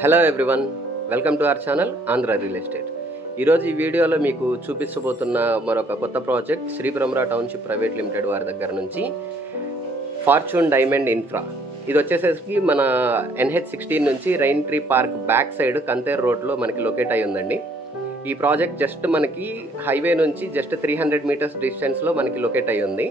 Hello everyone, welcome to our channel Andhra real estate. ఈరోజు ఈ వీడియోలో మీకు చూపించబోతున్న మరొక కొత్త ప్రాజెక్ట్ శ్రీ బ్రహ్మరా టౌన్షిప్ ప్రైవేట్ లిమిటెడ్ వారి దగ్గర నుంచి ఫార్చ్యూన్ డైమండ్ ఇన్ఫ్రా. ఇది వచ్చేసరికి మన NH16 నుంచి rain tree park back side Kanteru రోడ్లో మనకి లొకేట్ అయి ఉందండి. ఈ ప్రాజెక్ట్ జస్ట్ మనకి హైవే నుంచి జస్ట్ 300 మీటర్స్ డిస్టెన్స్లో మనకి లొకేట్ అయి ఉంది.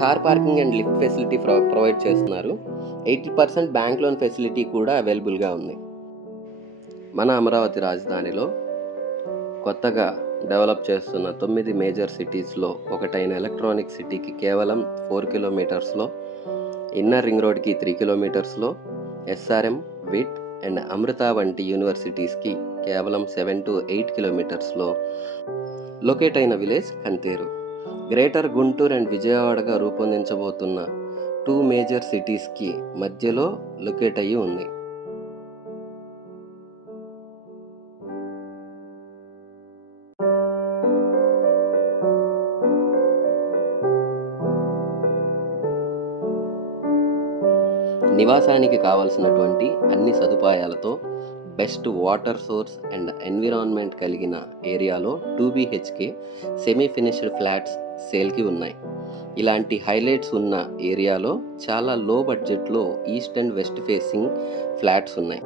Car parking and lift facility provide చేస్తున్నారు. 80% బ్యాంక్ లోన్ ఫెసిలిటీ కూడా అవైలబుల్గా ఉంది. మన అమరావతి రాజధానిలో కొత్తగా డెవలప్ చేస్తున్న 9 మేజర్ సిటీస్లో ఒకటైన ఎలక్ట్రానిక్ సిటీకి కేవలం 4 కిలోమీటర్స్లో, ఇన్నర్ రింగ్ రోడ్కి 3 కిలోమీటర్స్లో, SRM, విట్ అండ్ అమృత వంటి యూనివర్సిటీస్కి కేవలం 7 to 8 కిలోమీటర్స్లో లొకేట్ అయిన village Kanteru. Greater Guntur and విజయవాడగా రూపొందించబోతున్న 2 మేజర్ సిటీస్కి మధ్యలో లొకేట్ అయ్యి ఉంది. నివాసానికి కావలసినటువంటి అన్ని సదుపాయాలతో best water source and environment కలిగిన ఏరియాలో 2 BHK సెమీ ఫినిష్డ్ ఫ్లాట్స్ సేల్కి ఉన్నాయి. ఇలాంటి హైలైట్స్ ఉన్న ఏరియాలో చాలా లో బడ్జెట్లో east and west facing flats ఉన్నాయి.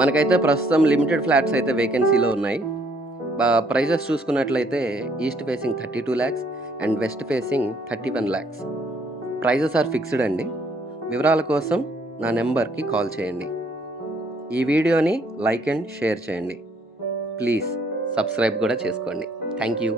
మనకైతే ప్రస్తుతం లిమిటెడ్ ఫ్లాట్స్ అయితే వేకెన్సీలో ఉన్నాయి. ప్రైజెస్ చూసుకున్నట్లయితే east facing 32 lakhs and west facing 31 lakhs. Prices are fixed అండి. వివరాల కోసం నా నెంబర్కి కాల్ చేయండి. ఈ వీడియోని లైక్ అండ్ షేర్ చేయండి. ప్లీజ్ సబ్స్క్రైబ్ కూడా చేసుకోండి. Thank you.